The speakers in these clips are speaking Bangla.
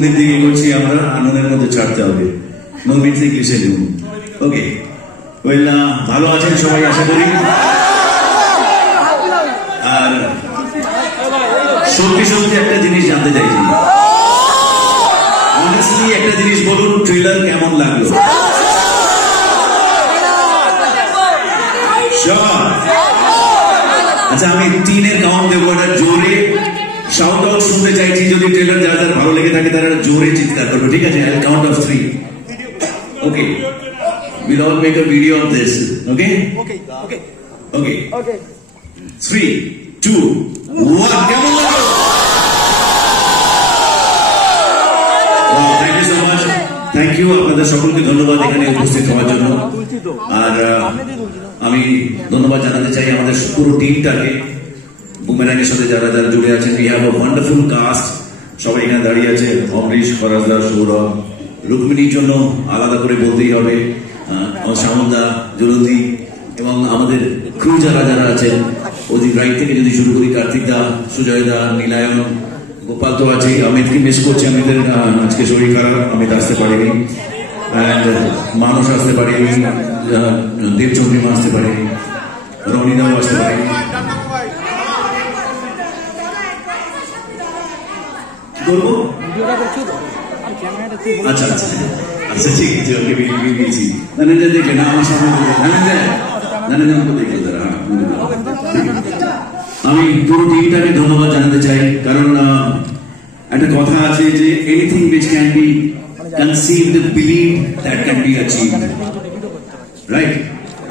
আনন্দের দিকে এগোচ্ছি আমরা, আনন্দের মধ্যে ছাড়তে হবে। নো মিটস ইংলিশে লিখুন। ওকে, ওয়েল, ভালো আছেন সবাই আশা করি। আর সত্যি সত্যি একটা জিনিস জানতে চাইছি, অনেস্টলি একটা জিনিস বলুন, ট্রেলার কেমন লাগলো? আচ্ছা, আমি 3-এর কাউন্ট দেবো, এটা জোরে সাউন্ড আউট শুনতে চাইছি। যদি ট্রেলার যার যার ভালো লেগে থাকে তারা জোরে চিৎকার করবে, ঠিক আছে? Count of 3। Okay, we'll all make a video of this. Okay? Okay. 3, 2, 1. কেমন লাগলো? Thank you so much. Thank you, আপনাদের সকলকে ধন্যবাদ এখানে উপস্থিত হওয়ার জন্য। আর আমি ধন্যবাদ জানাতে চাই আমাদের পুরো টিমটাকে, বুমেরাংয়ের সাথে যারা যারা জুড়ে আছেন। We have a wonderful cast. সবাই এখানে দাঁড়িয়ে আছে, অমরিশ, ফরাজদা, সৌরভ, রুক্মিণীর জন্য আলাদা করে বলতেই হবে, শামনদা, জলদি, এবং আমাদের ক্রু যারা যারা আছেন, অজিত রাইট থেকে যদি শুরু করি, কার্তিক দা, সুজয় দা, নীলায়ন, গোপাল তো আছে। অমিতকে মিস করছি, আমাদের আজকে শরীর খারাপ, অমিত আসতে পারেনি, মানুষ আসতে পারেনি, দেবচন্দ্রিমা আসতে পারেনি, রনিদাও আসতে পারেনি। করবো? আচ্ছা আচ্ছা আচ্ছা, ঠিক আছে, ওকে, দিয়েছি। নানেন্দা দেখলে না আমার সামনে, নানেন্দা আমাকে দেখলে তারা। আমি পুরো টিমটাকে ধন্যবাদ জানাতে চাই, কারণ একটা কথা আছে যে anything which can be conceived, believed, that can be achieved, right?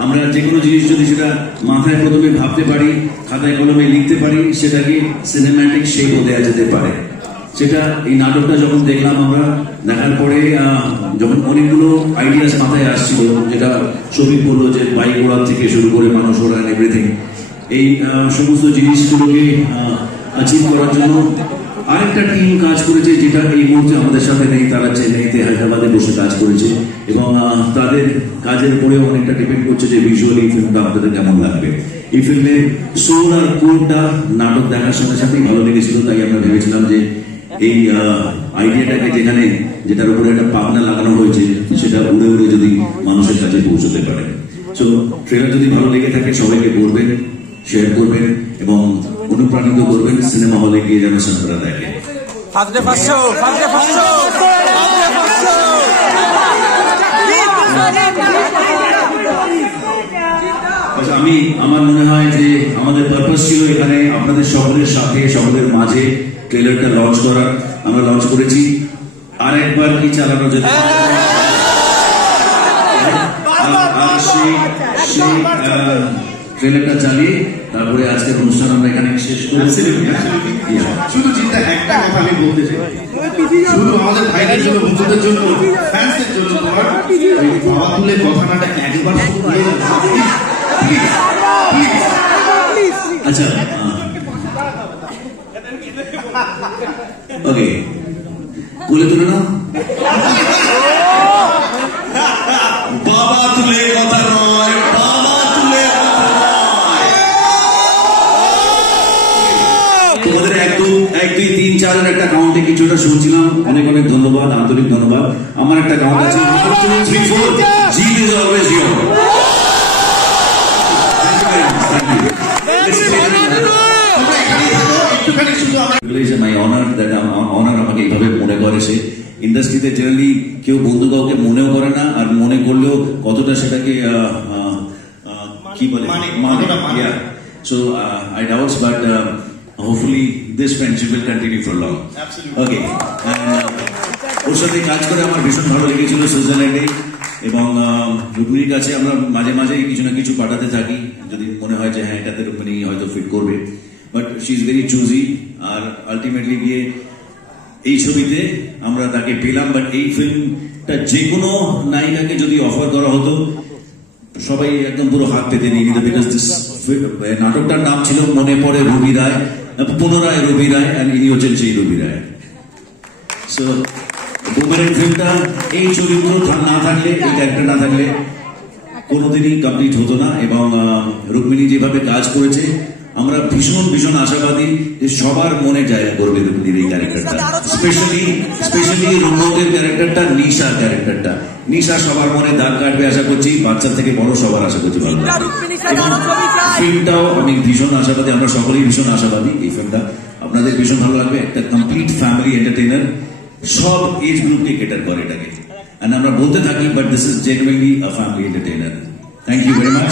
আমরা যে কোনো জিনিস যদি সেটা মাথায় প্রথমে ভাবতে পারি, খাতায় কলমে লিখতে পারি, সেটাকে সিনেম্যাটিক শেপও দেওয়া যেতে পারে। সেটা এই নাটকটা যখন দেখলাম আমরা, দেখার পরে যখন অনেকগুলো আইডিয়াস মাথায় আসছিল, যেটা সবিক বললো যে বাইক ওড়ার থেকে শুরু করে মানুষ ওড়ান, এভরিথিং, এই সমস্ত জিনিসগুলোকে অ্যাচিভ করার জন্য আরেকটা টিম কাজ করেছে, যেটা এই মুহূর্তে আমাদের সাথে নেই। তারা চেন্নাইতে, হায়দ্রাবাদে বসে কাজ করেছে, এবং তাদের কাজের উপরেও অনেকটা ডিপেন্ড করছে যে ভিজুয়ালি এই ফিল্মটা আপনাদের কেমন লাগবে। এই ফিল্মের সোল আর কোরটা নাটক দেখার সাথে সাথেই ভালো লেগেছিল, তাই আমরা ভেবেছিলাম যে এই আইডিয়াটাকে যেখানে, যেটার উপরে একটা পাবনা লাগানো হয়েছে, সেটা উড়ে উড়ে যদি মানুষের কাছে পৌঁছতে পারে। সো ট্রেলার যদি ভালো লেগে থাকে সবাইকে বলবেন, শেয়ার করবেন এবং অনুপ্রাণিত করবেন সিনেমা হলে গিয়ে যেন সিনেমাটা দেখে। আমি, আমার মনে হয় যে আমাদের পারপাস ছিল এখানে আপনাদের সকলের সাথে, সকলের মাঝে ট্রেলারটা লঞ্চ করা। আমরা লঞ্চ করেছি, আর একবার কি চালানো যেত, ট্রেলারটা চালিয়ে তারপরে আজকের অনুষ্ঠান আমরা এখানে শেষ করেছি। শুধু চিন্তা একটা কথা আমি বলতে চাই, শুধু আমাদের ভাইদের জন্য, বন্ধুদের জন্য, ফ্যান্সদের জন্য, বাবা তুলে কথাটা একবার আচ্ছা, ওকে, বলে তুলে না, বাবা তুলে কথা নয়, বাবা তুলে কথা নয়। তোমাদের 1, 2, 3, 4 একটা কাউন্টে কিছুটা শুনছিলাম। অনেক অনেক ধন্যবাদ, আন্তরিক ধন্যবাদ। আমার একটা কাউন্ট আছে, 1, 2, 3, 4, Jeev is always here. আমাকে এইভাবে মনে করে সে। ইন্ডাস্ট্রিতে জেনারেলি কেউ বন্ধু কাউকে মনেও করে না, আর মনে করলেও কতটা সেটাকে কি বলে, so I doubts, but hopefully this friendship will continue for long. Okay, ওর সাথে কাজ করে আমার ভীষণ ভালো লেগেছিল সুইজারল্যান্ডে, এবং রুক্মিণীর কাছে আমরা মাঝে মাঝে কিছু না কিছু পাঠাতে থাকি, যদি মনে হয় যে হ্যাঁ এটাতে রুক্মিণী হয়তো ফিট করবে, but she is very choosy. আর আলটিমেটলি গিয়ে এই ছবিতে আমরা তাকে পেলাম। বাট এই ফিল্মটা যে কোনো নায়িকাকে যদি অফার করা হতো, সবাই একদম পুরো হাত পেতে নিয়ে নিত, বিকজ দিস নাটকটার নাম ছিল মনে পড়ে রবি রায়, পুনরায় রবি রায়, আর ইনি হচ্ছেন সেই রবি রায়। সো বুমেরাং ফিল্মটা, এই চরিত্র না থাকলে, এই ক্যারেক্টার না থাকলে কোনোদিনই কমপ্লিট হতো না। এবং রুক্মিণী যেভাবে কাজ করেছে, আমরা ভীষণ ভীষণ আশাবাদী যে সবার মনে জায়গা করবে রুক্মিণীর এই ক্যারেক্টারটা। স্পেশালি রুম্মকের ক্যারেক্টারটা, নিশার ক্যারেক্টারটা, নিশা সবার মনে দাগ কাটবে আশা করছি, বাচ্চা থেকে বড় সবার আশা করছি ভালো লাগবে। এবং ফিল্মটাও আমি ভীষণ আশাবাদী, আমরা সকলেই ভীষণ আশাবাদী এই ফিল্মটা আপনাদের ভীষণ ভালো লাগবে। একটা কমপ্লিট ফ্যামিলি এন্টারটেইনার, সব এজ গ্রুপকে কেটার করে এটাকে। And আমরা বলতে থাকি, but this is genuinely a family entertainer. Thank you very much.